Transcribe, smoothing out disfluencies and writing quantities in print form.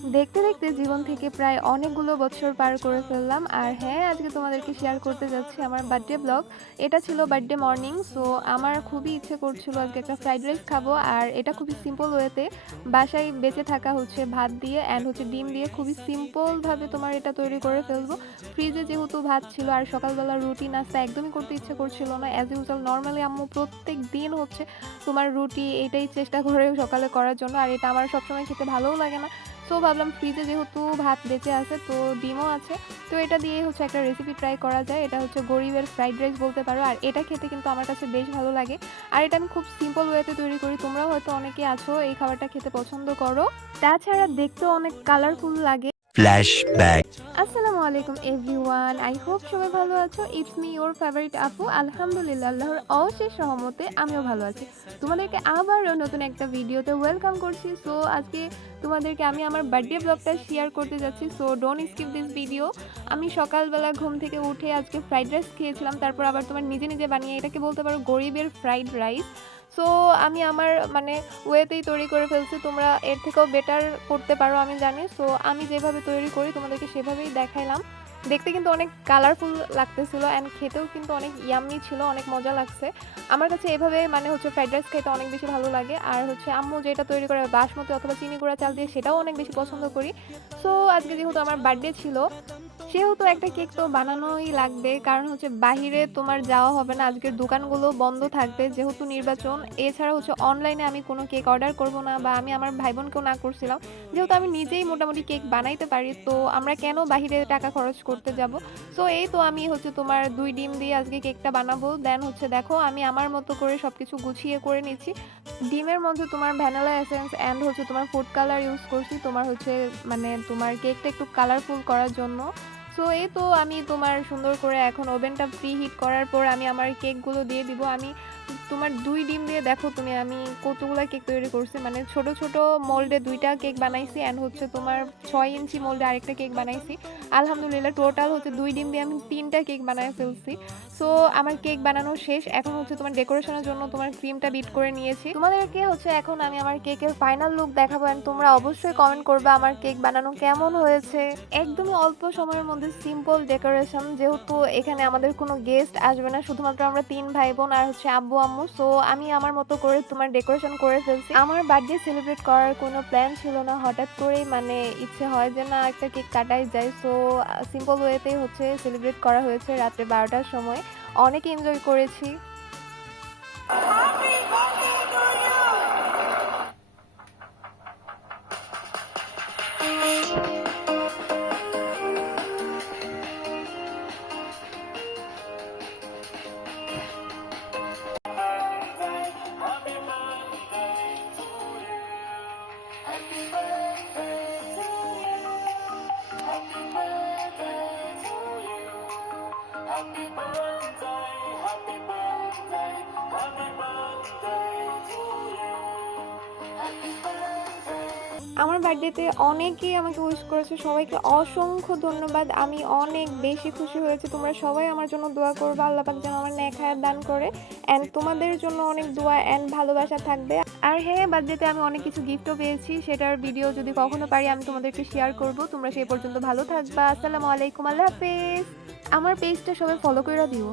দেখতে দেখতে জীবন থেকে প্রায় অনেকগুলো বছর পার করে ফেললাম। আর হ্যাঁ, আজকে তোমাদেরকে শেয়ার করতে যাচ্ছি আমার বার্থডে ব্লগ। এটা ছিল বার্থডে মর্নিং। সো আমার খুবই ইচ্ছে করছিল আজকে একটা ফ্রাইড রাইস খাবো। আর এটা খুবই সিম্পল ওয়েতে বাসায় বেঁচে থাকা হচ্ছে ভাত দিয়ে অ্যান্ড হচ্ছে ডিম দিয়ে খুবই সিম্পলভাবে তোমার এটা তৈরি করে ফেলবো। ফ্রিজে যেহেতু ভাত ছিল আর সকালবেলা রুটি নাস্তা একদমই করতে ইচ্ছে করছিল না। অ্যাজ ইউজুয়াল নর্মালি আম্মু প্রত্যেক দিন হচ্ছে তোমার রুটি এটাই চেষ্টা করে সকালে করার জন্য। আর এটা আমার সবসময় খেতে ভালোও লাগে না। সো ভাবলাম ফ্রিজে যেহেতু ভাত বেঁচে আছে তো ডিমও আছে, তো এটা দিয়ে হচ্ছে একটা রেসিপি ট্রাই করা যায়। এটা হচ্ছে গরিবের ফ্রাইড রাইস বলতে পারো। আর এটা খেতে কিন্তু আমার কাছে বেশ ভালো লাগে। আর এটা আমি খুব সিম্পল ওয়েতে তৈরি করি। তোমরাও হয়তো অনেকে আছো এই খাবারটা খেতে পছন্দ করো। তাছাড়া দেখতেও অনেক কালারফুল লাগে। ফ্ল্যাশব্যাক। আসসালামু আলাইকুম এভরিওয়ান, আই হোপ সবাই ভালো আছো। ইটস মি ইওর ফেভারিট আপু। আলহামদুলিল্লাহ, আল্লাহর অশেষ সহমতে আমিও ভালো আছি। তোমাদেরকে আবারও নতুন একটা ভিডিওতে ওয়েলকাম করছি। সো আজকে তোমাদেরকে আমি আমার বার্থডে ব্লগটা শেয়ার করতে যাচ্ছি। So don't skip this video. আমি সকালবেলা ঘুম থেকে উঠে আজকে ফ্রাইড রাইস খেয়েছিলাম, তারপর আবার তোমার নিজে নিজে বানিয়ে এটাকে বলতে পারো গরিবের ফ্রাইড রাইস। সো আমি আমার ওয়েতেই তৈরি করে ফেলছি। তোমরা এর থেকেও বেটার করতে পারো আমি জানি। সো আমি যেভাবে তৈরি করি তোমাদেরকে সেভাবেই দেখাইলাম। দেখতে কিন্তু অনেক কালারফুল লাগতেছিল অ্যান্ড খেতেও কিন্তু অনেক ইয়াম্মি ছিল, অনেক মজা লাগছে। আমার কাছে এভাবে হচ্ছে ফ্রাইড রাইস খেতে অনেক বেশি ভালো লাগে। আর হচ্ছে আম্মু যেটা তৈরি করে বাসমতি অথবা চিনি গুঁড়া চাল দিয়ে সেটাও অনেক বেশি পছন্দ করি। সো আজকে যেহেতু আমার বার্থডে ছিল সেহেতু একটা কেক তো বানানোই লাগবে, কারণ হচ্ছে বাহিরে তোমার যাওয়া হবে না, আজকের দোকানগুলো বন্ধ থাকবে যেহেতু নির্বাচন। এছাড়া হচ্ছে অনলাইনে আমি কোনো কেক অর্ডার করব না, বা আমি আমার ভাই বোনকেও না করছিলাম। যেহেতু আমি নিজেই মোটামুটি কেক বানাইতে পারি তো আমরা কেন বাহিরে টাকা খরচ করতে যাব। সো এই তো আমি হচ্ছে তোমার 2 ডিম দিয়ে আজকে কেকটা বানাবো। দেন হচ্ছে দেখো আমি আমার মতো করে সবকিছু গুছিয়ে করে নিচ্ছি। ডিমের মধ্যে তোমার ভ্যানিলা এসেন্স অ্যান্ড হচ্ছে তোমার ফুড কালার ইউজ করছি তোমার হচ্ছে তোমার কেকটা একটু কালারফুল করার জন্য। সো এই তো আমি তোমার সুন্দর করে এখন ওভেনটা প্রি হিট করার পর আমি আমার কেকগুলো দিয়ে দিব। আমি তোমার 2 ডিম দিয়ে দেখো তুমি আমি কতগুলো কেক তৈরি করছি, ছোট ছোট মোল্ডে 2টা কেক বানাইছি অ্যান্ড হচ্ছে তোমার 6 ইঞ্চি মোল্ডে আরেকটা কেক বানাইছি। আলহামদুলিল্লাহ টোটাল হচ্ছে 2 ডিম দিয়ে আমি 3টা কেক বানায় ফেলছি। সো আমার কেক বানানো শেষ। এখন হচ্ছে তোমার ডেকোরেশনের জন্য তোমার ক্রিমটা বিট করে নিয়েছি। তোমাদেরকে হচ্ছে এখন আমি আমার কেকের ফাইনাল লুক দেখাবো এন্ড তোমরা অবশ্যই কমেন্ট করবে আমার কেক বানানো কেমন হয়েছে। একদমই অল্প সময়ের মধ্যে সিম্পল ডেকোরেশন, যেহেতু এখানে আমাদের কোনো গেস্ট আসবে না, শুধুমাত্র আমরা 3 ভাই বোন আর হচ্ছে আব্বু আম্মু। সো আমি আমার মতো করে তোমার ডেকোরেশন করে ফেলছি। আমার বার্থডে সেলিব্রেট করার কোনো প্ল্যান ছিল না, হঠাৎ করেই ইচ্ছে হয় যে না একটা কেক কাটাই যায়। সো সিম্পল ওয়েতেই হচ্ছে সেলিব্রেট করা হয়েছে রাত্রে 12টার সময়। অনেক এনজয় করেছি। আমার বার্থডেতে অনেকেই আমাকে উইশ করেছে, সবাইকে অসংখ্য ধন্যবাদ। আমি অনেক বেশি খুশি হয়েছি। তোমরা সবাই আমার জন্য দোয়া করবে, আল্লাহ পাক যেন আমার নেক হায়াত দান করে। অ্যান্ড তোমাদের জন্য অনেক দোয়া অ্যান্ড ভালোবাসা থাকবে। আর হ্যাঁ, বার্থডেতে আমি অনেক কিছু গিফটও পেয়েছি, সেটার ভিডিও যদি কখনো পারি আমি তোমাদেরকে শেয়ার করব। তোমরা সেই পর্যন্ত ভালো থাকবা। আসসালামু আলাইকুম, আল্লাহ হাফেজ। আমার পেজটা সবাই ফলো করে দিও।